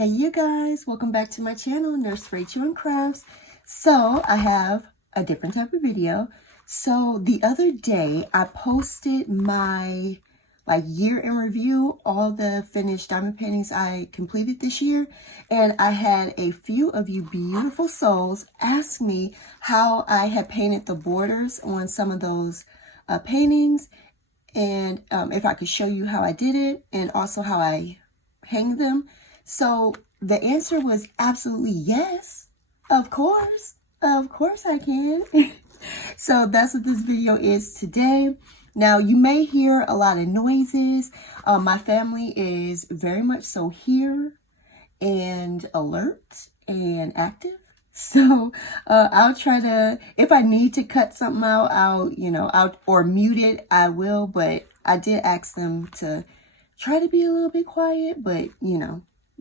Hey you guys, welcome back to my channel, Nurse Rachel and Crafts. So I have a different type of video. So the other day I posted my year in review, all the finished diamond paintings I completed this year. And I had a few of you beautiful souls ask me how I had painted the borders on some of those paintings. And if I could show you how I did it and also how I hang them. So the answer was absolutely yes. Of course I can. So that's what this video is today. Now you may hear a lot of noises. My family is very much so here and alert and active. So I'll try to, if I need to cut something out, I'll or mute it, I will. But I did ask them to try to be a little bit quiet, but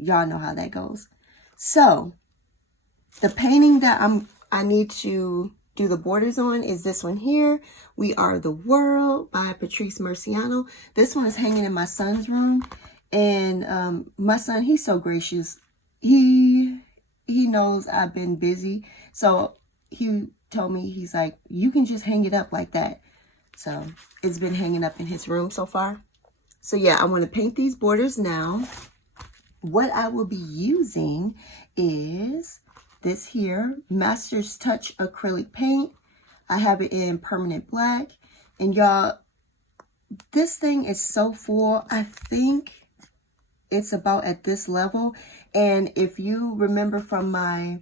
y'all know how that goes. So the painting that I need to do the borders on is this one here. We Are the World by Patrice Murciano. This one is hanging in my son's room. And my son, he's so gracious. He knows I've been busy. So he told me, he's like, you can just hang it up like that. So it's been hanging up in his room so far. So yeah, I want to paint these borders now. What I will be using is this here, Master's Touch acrylic paint. I have it in permanent black. And y'all, this thing is so full. I think it's about at this level. And if you remember from my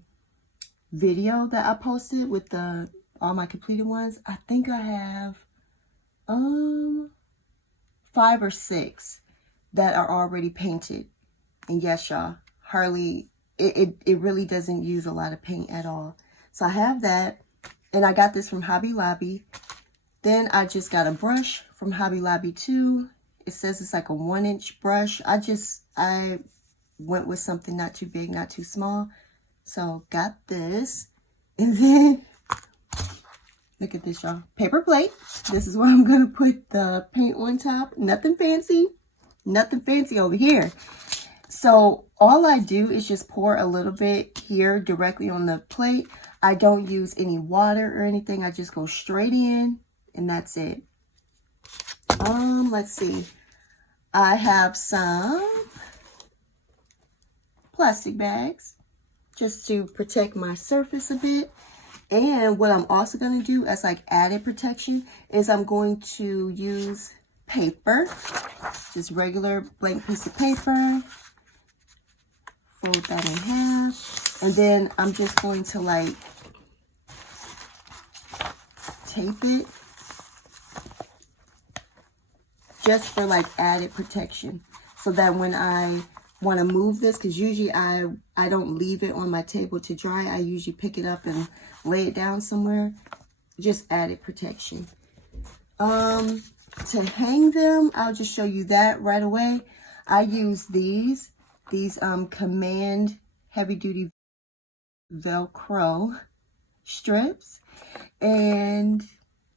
video that I posted with all my completed ones, I think I have 5 or 6 that are already painted. And yes, y'all, hardly, it really doesn't use a lot of paint at all. So I have that, and I got this from Hobby Lobby. Then I just got a brush from Hobby Lobby too. It says it's like a 1-inch brush. I went with something not too big, not too small. So got this. And then, look at this, y'all. Paper plate. This is where I'm going to put the paint on top. Nothing fancy. Nothing fancy over here. So all I do is just pour a little bit here directly on the plate. I don't use any water or anything. I just go straight in and that's it. Let's see. I have some plastic bags just to protect my surface a bit. And what I'm also going to do as like added protection is I'm going to use paper, just regular blank piece of paper. Fold that in half, and then I'm just going to like tape it just for like added protection, so that when I want to move this, because usually I don't leave it on my table to dry, I usually pick it up and lay it down somewhere. Just added protection. To hang them, I'll just show you that right away. I use these Command heavy duty Velcro strips, and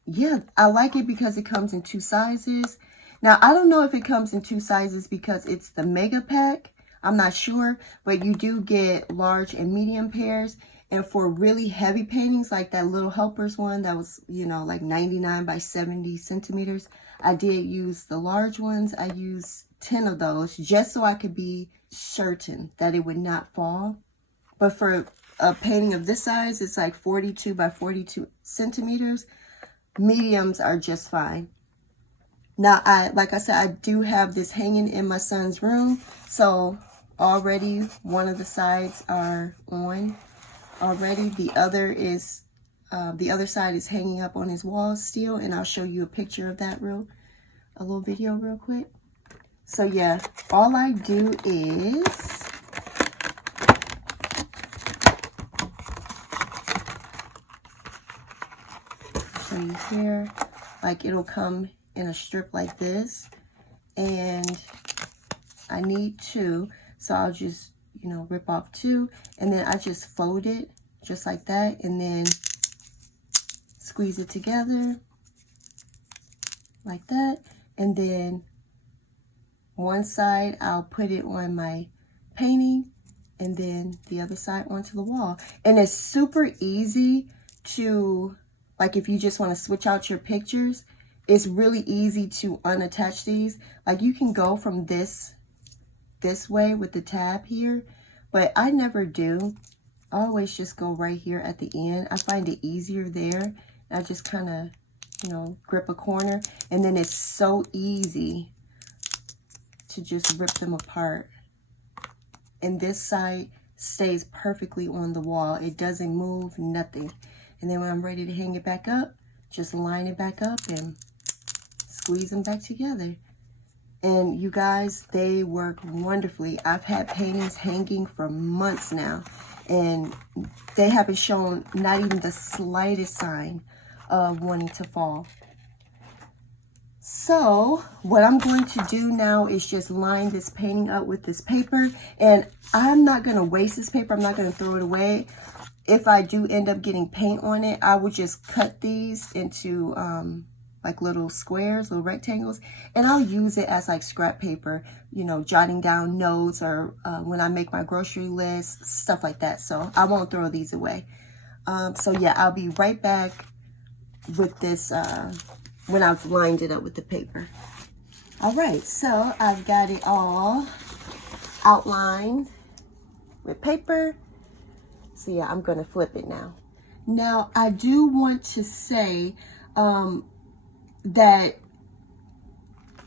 yeah, I like it because it comes in 2 sizes. Now I don't know if it comes in 2 sizes because it's the mega pack, I'm not sure, but you do get large and medium pairs. And for really heavy paintings like that Little Helpers one that was like 99 by 70 centimeters, I did use the large ones. I used 10 of those just so I could be certain that it would not fall. But for a painting of this size, it's like 42 by 42 centimeters. Mediums are just fine. Now, like I said, I do have this hanging in my son's room. So already one of the sides are on already. The other side is hanging up on his wall still. And I'll show you a picture of that a little video real quick. So yeah, all I do is show you here, like it'll come in a strip like this, and I need 2, so I'll just rip off 2, and then I just fold it just like that, and then squeeze it together like that, and then one side I'll put it on my painting, and then the other side onto the wall. And it's super easy to, like, if you just want to switch out your pictures, it's really easy to unattach these. Like, you can go from this way with the tab here, but I never do. I always just go right here at the end. I find it easier there. I just kind of, you know, grip a corner, and then it's so easy to just rip them apart. And this side stays perfectly on the wall. It doesn't move, nothing. And then when I'm ready to hang it back up, just line it back up and squeeze them back together. And you guys, they work wonderfully. I've had paintings hanging for months now, and they haven't shown not even the slightest sign of wanting to fall. So what I'm going to do now is just line this painting up with this paper, and I'm not going to waste this paper. I'm not going to throw it away. If I do end up getting paint on it, I would just cut these into like little squares, little rectangles, and I'll use it as like scrap paper, you know, jotting down notes, or when I make my grocery list, stuff like that. So I won't throw these away. So yeah, I'll be right back with this when I've lined it up with the paper. All right, so I've got it all outlined with paper. So yeah, I'm gonna flip it now. Now, I do want to say that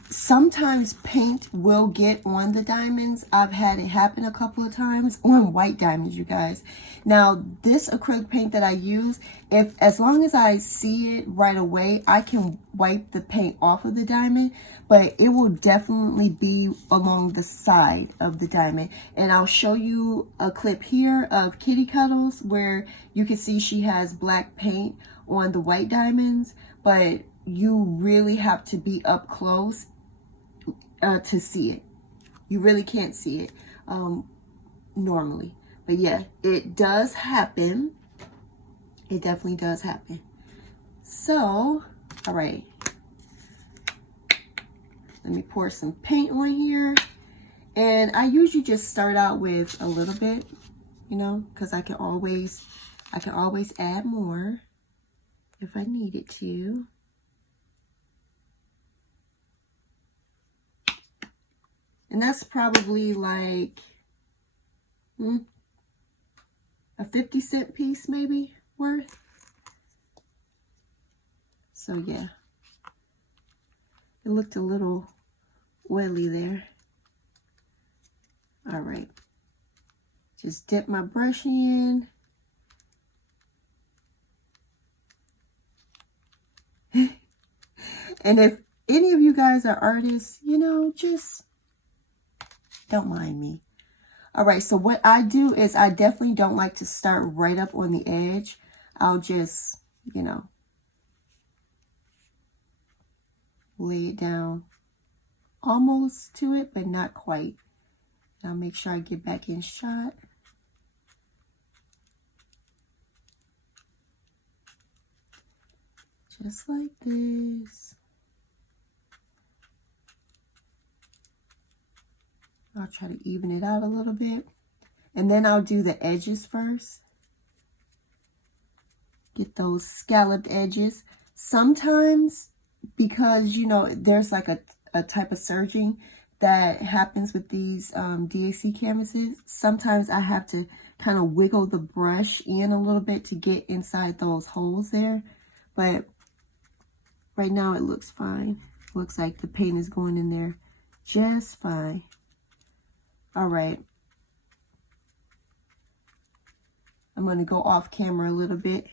sometimes paint will get on the diamonds. I've had it happen a couple of times on white diamonds, you guys. Now, this acrylic paint that I use, as long as I see it right away, I can wipe the paint off of the diamond, but it will definitely be along the side of the diamond. And I'll show you a clip here of Kitty Cuddles where you can see she has black paint on the white diamonds, but you really have to be up close to see it. You really can't see it normally. But yeah, it does happen. It definitely does happen. So, all right. Let me pour some paint on here. And I usually just start out with a little bit, you know, because I can always add more if I needed to. And that's probably like a 50-cent piece maybe worth. So yeah, it looked a little oily there. All right, just dip my brush in. And if any of you guys are artists, you know, just don't mind me. All right, so what I do is I definitely don't like to start right up on the edge. I'll just, you know, lay it down almost to it, but not quite. I'll make sure I get back in shot. Just like this. I'll try to even it out a little bit. And then I'll do the edges first. Get those scalloped edges. Sometimes, because, you know, there's like a type of serging that happens with these DAC canvases, sometimes I have to kind of wiggle the brush in a little bit to get inside those holes there. But right now it looks fine. Looks like the paint is going in there just fine. All right. I'm going to go off camera a little bit.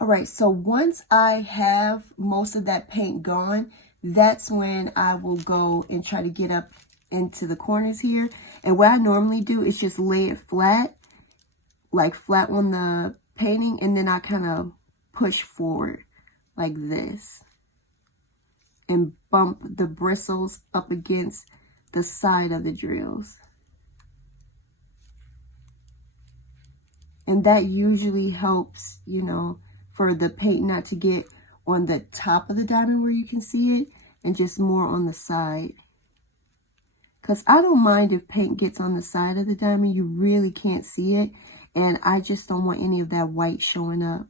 All right, so once I have most of that paint gone, that's when I will go and try to get up into the corners here. And what I normally do is just lay it flat, like flat on the painting, and then I kind of push forward like this and bump the bristles up against the side of the drills. And that usually helps, you know, for the paint not to get on the top of the diamond where you can see it, and just more on the side. because I don't mind if paint gets on the side of the diamond. You really can't see it. And I just don't want any of that white showing up.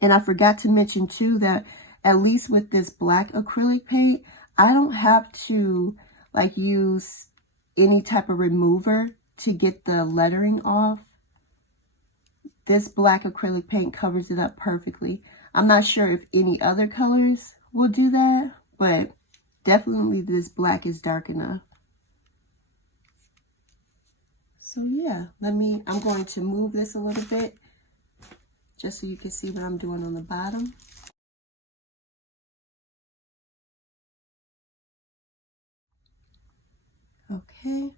And I forgot to mention too that at least with this black acrylic paint, I don't have to like use any type of remover to get the lettering off. This black acrylic paint covers it up perfectly. I'm not sure if any other colors will do that, but definitely this black is dark enough. So yeah, I'm going to move this a little bit just so you can see what I'm doing on the bottom. Okay,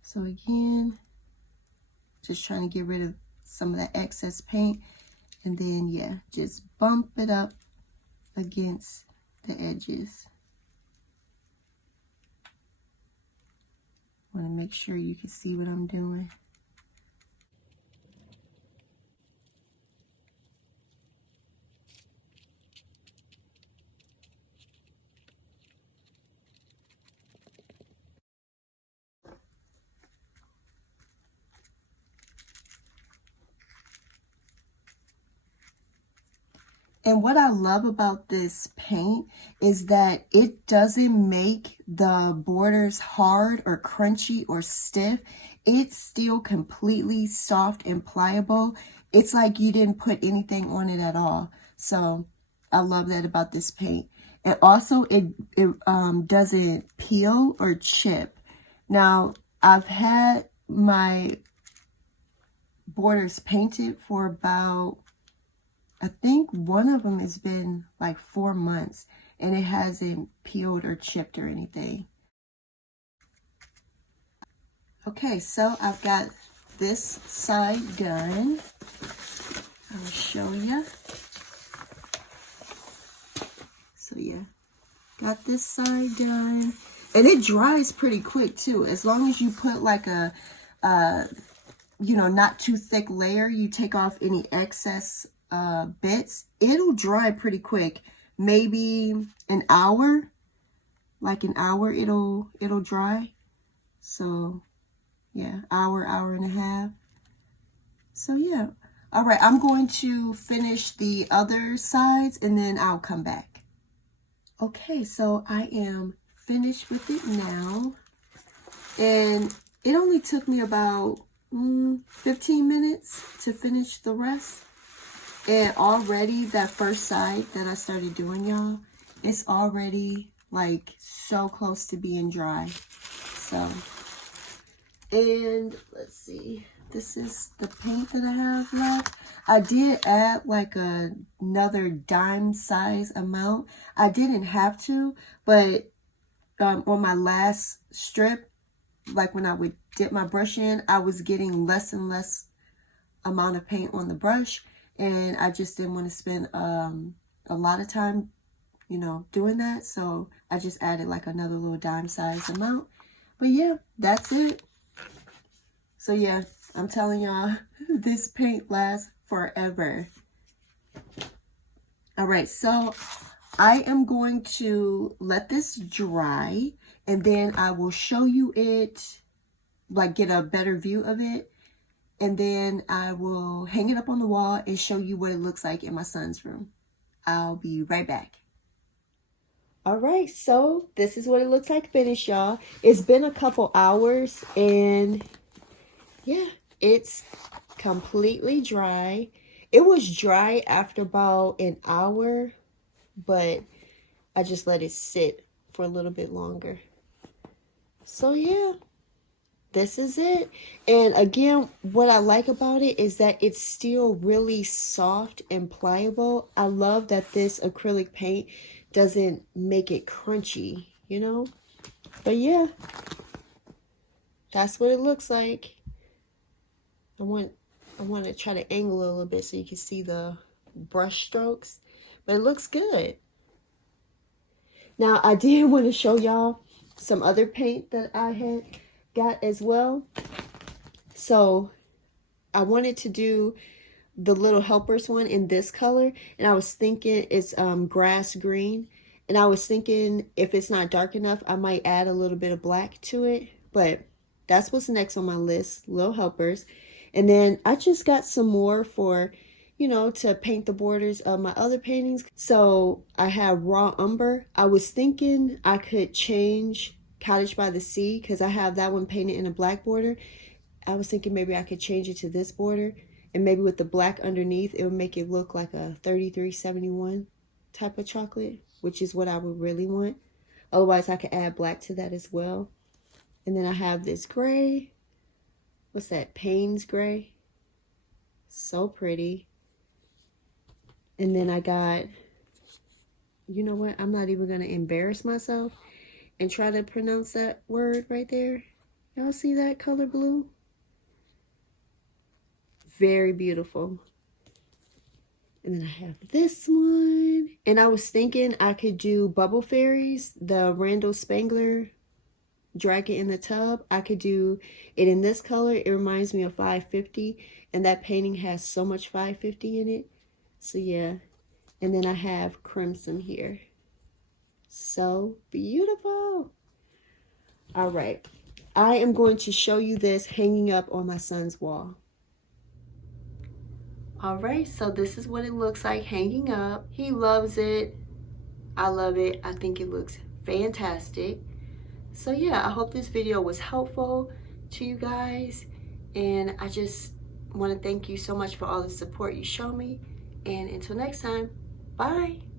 so again, just trying to get rid of some of that excess paint, and then yeah, just bump it up against the edges. Want to make sure you can see what I'm doing. And what I love about this paint is that it doesn't make the borders hard or crunchy or stiff. It's still completely soft and pliable. It's like you didn't put anything on it at all. So I love that about this paint. And also it doesn't peel or chip. Now, I've had my borders painted for about, I think one of them has been like 4 months, and it hasn't peeled or chipped or anything. Okay, so I've got this side done. I'll show you. So yeah, got this side done. And it dries pretty quick too. As long as you put like a you know, not too thick layer, you take off any excess bits, it'll dry pretty quick. Maybe an hour, like an hour it'll dry. So yeah, hour and a half. So yeah, all right, I'm going to finish the other sides and then I'll come back. Okay, so I am finished with it now, and it only took me about 15 minutes to finish the rest. And already that first side that I started doing, y'all, it's already like so close to being dry. So, and let's see, this is the paint that I have left. I did add like another dime size amount. I didn't have to, but on my last strip, like when I would dip my brush in, I was getting less and less amount of paint on the brush. And I just didn't want to spend a lot of time, you know, doing that. So I just added like another little dime size amount. But yeah, that's it. So yeah, I'm telling y'all, this paint lasts forever. All right, so I am going to let this dry, and then I will show you it, like get a better view of it. And then I will hang it up on the wall and show you what it looks like in my son's room. I'll be right back. All right, so this is what it looks like finished, y'all. It's been a couple hours, and yeah, it's completely dry. It was dry after about an hour, but I just let it sit for a little bit longer. So yeah, this is it. And again, what I like about it is that it's still really soft and pliable. I love that this acrylic paint doesn't make it crunchy, you know? But yeah, that's what it looks like. I want to try to angle it a little bit so you can see the brush strokes, but it looks good. Now, I did want to show y'all some other paint that I had got as well. So I wanted to do the little helpers one in this color, and I was thinking it's grass green, And I was thinking if it's not dark enough, I might add a little bit of black to it. But that's what's next on my list, little helpers. And then I just got some more for, you know, to paint the borders of my other paintings. So I have raw umber. I was thinking I could change Cottage by the Sea because I have that one painted in a black border. I was thinking maybe I could change it to this border, and maybe with the black underneath, it would make it look like a 3371 type of chocolate, which is what I would really want. Otherwise, I could add black to that as well. And then I have this gray. What's that? Payne's gray. So pretty. And then I got, you know what? I'm not even going to embarrass myself and try to pronounce that word right there. Y'all see that color blue? Very beautiful. And then I have this one. And I was thinking I could do Bubble Fairies, the Randall Spangler Dragon in the Tub. I could do it in this color. It reminds me of 550. And that painting has so much 550 in it. So yeah. And then I have crimson here. So beautiful. All right. I am going to show you this hanging up on my son's wall. All right, so this is what it looks like hanging up. He loves it. I love it. I think it looks fantastic. So yeah, I hope this video was helpful to you guys. And I just want to thank you so much for all the support you show me. And until next time, bye.